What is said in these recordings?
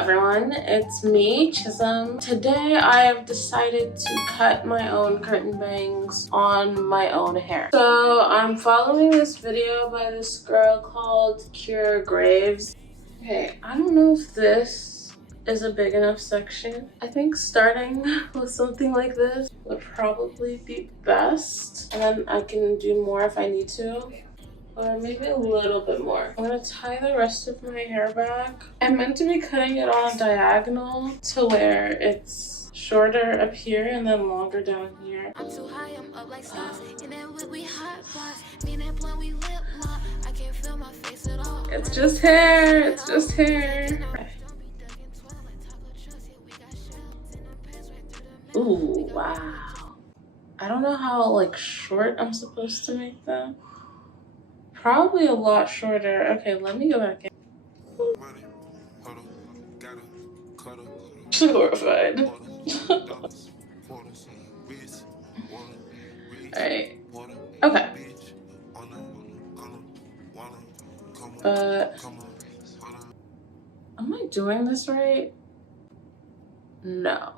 everyone, it's me, Chisholm. Today I have decided to cut my own curtain bangs on my own hair. So I'm following this video by this girl called Kira Graves. Okay, I don't know if this is a big enough section. I think starting with something like this would probably be best, and then I can do more if I need to. Or maybe a little bit more. I'm gonna tie the rest of my hair back. I'm meant to be cutting it on a diagonal to where it's shorter up here and then longer down here. I'm too high, I'm up like stars. It's just hair, it's just hair. Ooh, wow. I don't know how like short I'm supposed to make them. Probably a lot shorter. Okay, let me go back in. I'm horrified. Alright. Okay. Am I doing this right? No.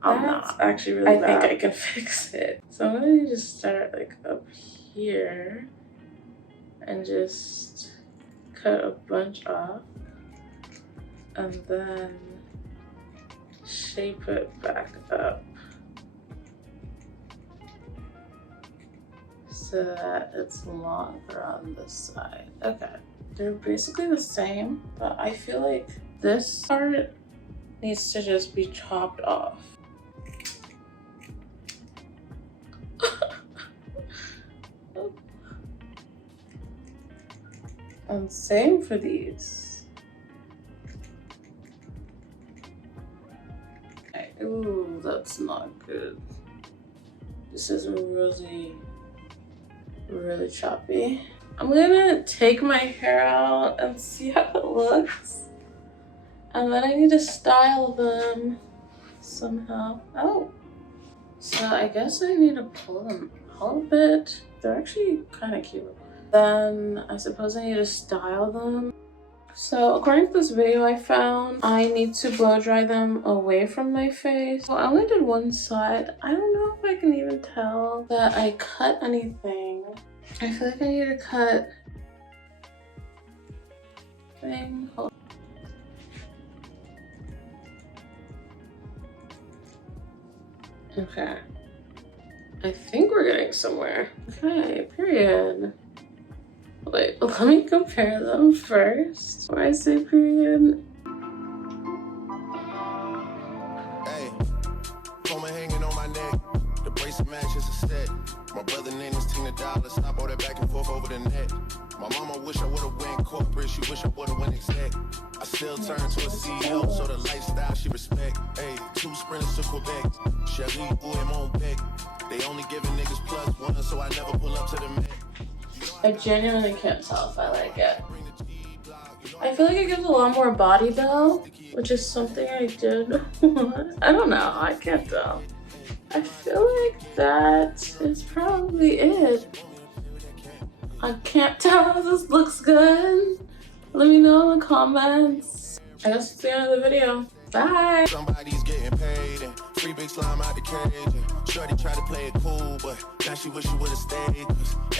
I'm not. Actually really bad. I think I can fix it. So I'm gonna just start like up here and just cut a bunch off and then shape it back up so that it's longer on this side. Okay, they're basically the same, but I feel like this part needs to just be chopped off. And same for these. Okay. Ooh, that's not good. This is really, really choppy. I'm gonna take my hair out and see how it looks. And then I need to style them somehow. Oh, so I guess I need to pull them out a bit. They're actually kind of cute. Then I suppose I need to style them. So according to this video I found, I need to blow dry them away from my face. So I only did one side. I don't know if I can even tell that I cut anything. I feel like I need to cut thing. Hold on. Okay. I think we're getting somewhere. Okay, period. Wait, let me compare them first. Before I say period. Hey, coma hanging on my neck. The bracelet matches a set. My brother name is Tina Dollar. Stop all that back and forth over the net. My mama wish I would've went corporate. She wish I would've went exec. I still turn to a CEO, so the lifestyle she respect. Hey, 2 sprinters to Quebec. Cherie, ooh, and Montbec. They only giving niggas +1, so I never pull up to the Met. I genuinely can't tell if I like it. I feel like it gives a lot more body though, which is something I did want. I don't know, I can't tell. I feel like that is probably it. I can't tell if this looks good. Let me know in the comments. I guess it's the end of the video. Bye! Somebody's getting paid and free big slime out the cage. Shorty tried to play it cool, but now she wish she would've stayed.